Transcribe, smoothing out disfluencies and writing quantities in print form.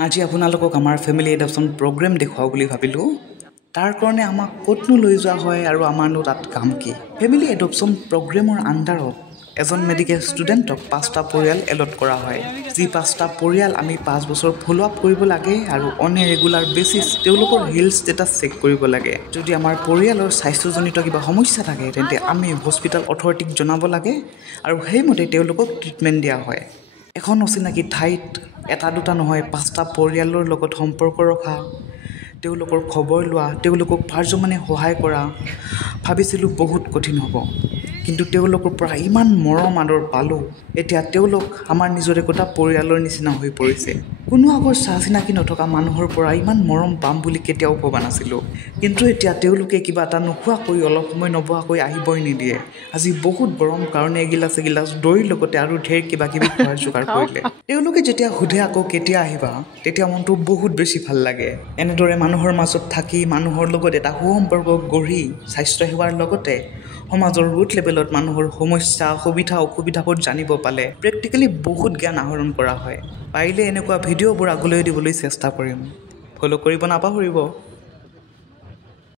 আজি আপোনালোকক আমাৰ ফেমিলি এডপশ্যন প্ৰগ্ৰেম দেখুৱাও বুলি ভাবিলোঁ। তাৰ কাৰণে আমাক ক'তনো লৈ যোৱা হয় আৰু আমাৰনো তাত কাম কি? ফেমিলি এডপশ্যন প্ৰগ্ৰেমৰ আণ্ডাৰত এজন মেডিকেল ষ্টুডেণ্টক 5টা পৰিয়াল এলট কৰা হয়। যি 5টা পৰিয়াল আমি 5 বছৰ ফ'ল' আপ কৰিব লাগে আৰু অন এ ৰেগুলাৰ বেচিছ তেওঁলোকৰ হেল্থ ষ্টেটাছ চেক কৰিব লাগে। যদি আমাৰ পৰিয়ালৰ স্বাস্থ্যজনিত কিবা সমস্যা থাকে তেন্তে আমি হস্পিটেল অথৰিটিক জনাব লাগে আৰু সেইমতে তেওঁলোকক ট্ৰিটমেণ্ট দিয়া হয়। এখন অচিনাকি ঠাইত এটা দুটা নহয় 5টা পৰিয়ালৰ লগত সম্পৰ্ক ৰখা, তেওঁলোকৰ খবৰ লোৱা, তেওঁলোকক পাৰ্যমানে সহায় কৰা ভাবিছিলোঁ বহুত কঠিন হ'ব। কিন্তু তেওঁলোকৰ পৰা ইমান মৰম আদৰ পালোঁ, এতিয়া তেওঁলোক আমাৰ নিজৰ একোটা পৰিয়ালৰ নিচিনা হৈ পৰিছে। কোনো আগৰ চাহ চিনাকি নথকা মানুহৰ পৰা ইমান মৰম পাম বুলি কেতিয়াও ভবা নাছিলোঁ। কিন্তু এতিয়া তেওঁলোকে কিবা এটা নোখোৱাকৈ অলপ সময় নবহাকৈ আহিবই নিদিয়ে। আজি বহুত গৰম কাৰণে এগিলাচ দৈৰ লগতে আৰু ঢেৰ কিবা কিবি খোৱাৰ যোগাৰ কৰিলে। তেওঁলোকে যেতিয়া সোধে আকৌ কেতিয়া আহিবা, তেতিয়া মনটো বহুত বেছি ভাল লাগে। এনেদৰে মানুহৰ মাজত থাকি মানুহৰ লগত এটা সুসম্পৰ্ক গঢ়ি স্বাস্থ্যসেৱাৰ লগতে সমাজৰ ৰুট লেভেলত মানুহৰ সমস্যা সুবিধা অসুবিধাবোৰ জানিব পালে প্ৰেক্টিকেলি বহুত জ্ঞান আহৰণ কৰা হয়। পাৰিলে এনেকুৱা ভিডিঅ'বোৰ আগলৈ দিবলৈ চেষ্টা কৰিম। ফ'ল' কৰিব নাপাহৰিব।